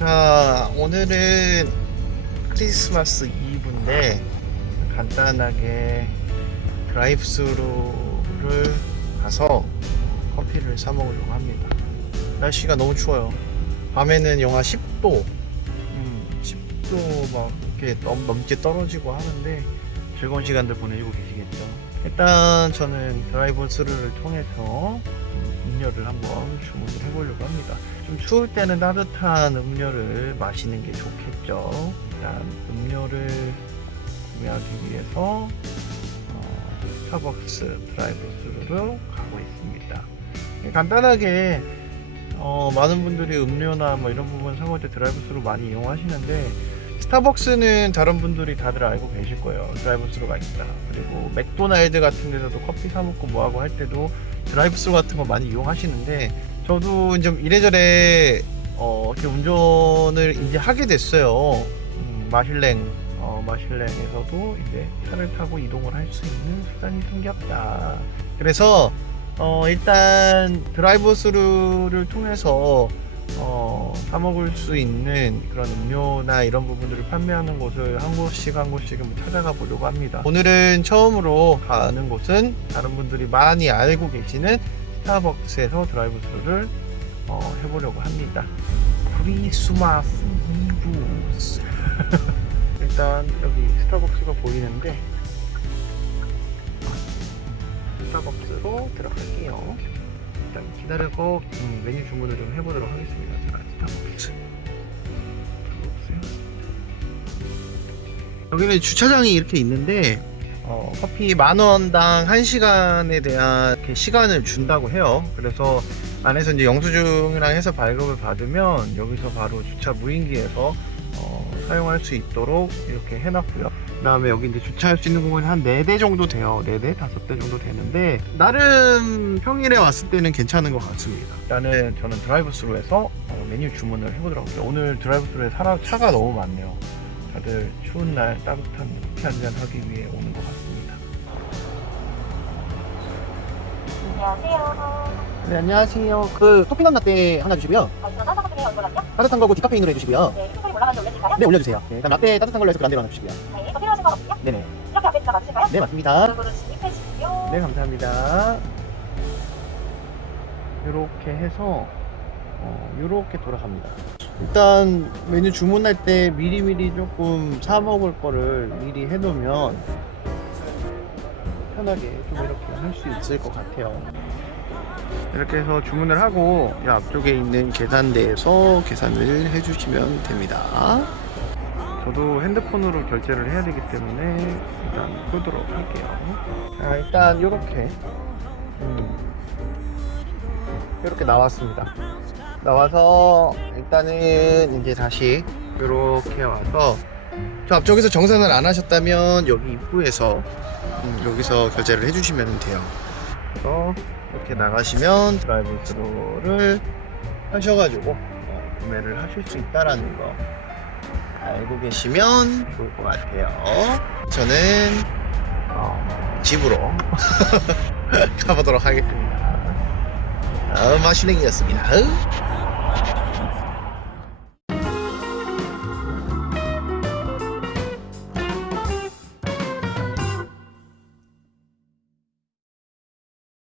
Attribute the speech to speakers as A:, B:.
A: 자, 오늘은 크리스마스 이브인데 간단하게 드라이브스루를 가서 커피를 사 먹으려고 합니다. 날씨가 너무 추워요. 밤에는 영하 10도, 음, 10도 막 이렇게 넘, 넘게 떨어지고 하는데 즐거운 시간들 보내고 계시겠죠. 일단 저는 드라이브스루를 통해서 음료를 한번 주문을 해보려고 합니다. 좀 추울 때는 따뜻한 음료를 마시는 게 좋겠죠. 일단 음료를 구매하기 위해서 어, 스타벅스 드라이브 스루로 가고 있습니다. 간단하게 어, 많은 분들이 음료나 뭐 이런 부분 사먹을 때 드라이브 스루 많이 이용하시는데 스타벅스는 다른 분들이 다들 알고 계실 거예요. 드라이브스루가 있다. 그리고 맥도날드 같은 데서도 커피 사 먹고 뭐 하고 할 때도 드라이브스루 같은 거 많이 이용하시는데 저도 좀 이래저래 어, 이렇게 운전을 이제 하게 됐어요. 음, 마실랭 어, 마실랭에서도 이제 차를 타고 이동을 할 수 있는 수단이 생겼다. 그래서 어, 일단 드라이브스루를 통해서 어, 사 먹을 수 있는 그런 음료나 이런 부분들을 판매하는 곳을 한 곳씩 한 곳씩 찾아가 보려고 합니다. 오늘은 처음으로 가는 곳은 다른 분들이 많이 알고 계시는 스타벅스에서 드라이브 스루를 어, 해보려고 합니다. 크리스마스 이브 일단 여기 스타벅스가 보이는데 스타벅스로 들어갈게요. 일단 기다리고 음, 메뉴 주문을 좀 해보도록 하겠습니다. 스타벅스. 여기는 주차장이 이렇게 있는데 어, 커피 만 원당 한 시간에 대한 이렇게 시간을 준다고 해요. 그래서 안에서 이제 영수증이랑 해서 발급을 받으면 여기서 바로 주차 무인기에서 어, 사용할 수 있도록 이렇게 해놨고요. 그 다음에 여기 이제 주차할 수 있는 공간이 한 4대 정도 돼요. 4대, 5대 정도 되는데, 나름 평일에 왔을 때는 괜찮은 것 같습니다. 일단은 저는 드라이브스루에서 어, 메뉴 주문을 해보도록 할게요. 오늘 드라이브스루에 사람, 차가 너무 많네요. 다들 추운 날 따뜻한 커피 한잔 하기 위해 오는 것 같습니다.
B: 안녕하세요.
A: 네, 안녕하세요. 그 커피넛 라떼 하나 주시고요.
B: 어, 저따 따뜻한
A: 거고 디카페인으로 해주시고요.
B: 네, 올라가는데 올려드릴까요?
A: 네, 올려주세요. 네, 그다음 라떼 따뜻한 걸로 해서 그란데로 하나 주시고요.
B: 네, 더 필요하신 거 없으요 네네. 이렇게 앞에 있다 맞으실까요? 네, 맞습니다. 진입해주시고요.
A: 네, 감사합니다. 이렇게 해서 어, 이렇게 돌아갑니다. 일단 메뉴 주문할 때 미리미리 조금 사 먹을 거를 미리 해놓으면 편하게 좀 이렇게 할 수 있을 것 같아요. 이렇게 해서 주문을 하고 이 앞쪽에 있는 계산대에서 계산을 해주시면 됩니다. 저도 핸드폰으로 결제를 해야 되기 때문에 일단 끄도록 할게요. 자, 일단 이렇게 이렇게 나왔습니다. 나와서 일단은 이제 다시 이렇게 와서 저 앞쪽에서 정산을 안 하셨다면 여기 입구에서 음, 여기서 결제를 해주시면 돼요. 그래서 이렇게 나가시면 드라이브 스루를 하셔가지고 어, 구매를 하실 수 있다라는 거 알고 계시면 좋을 것 같아요. 저는 어, 집으로 가보도록 하겠습니다. 어, 마실랭이였습니다.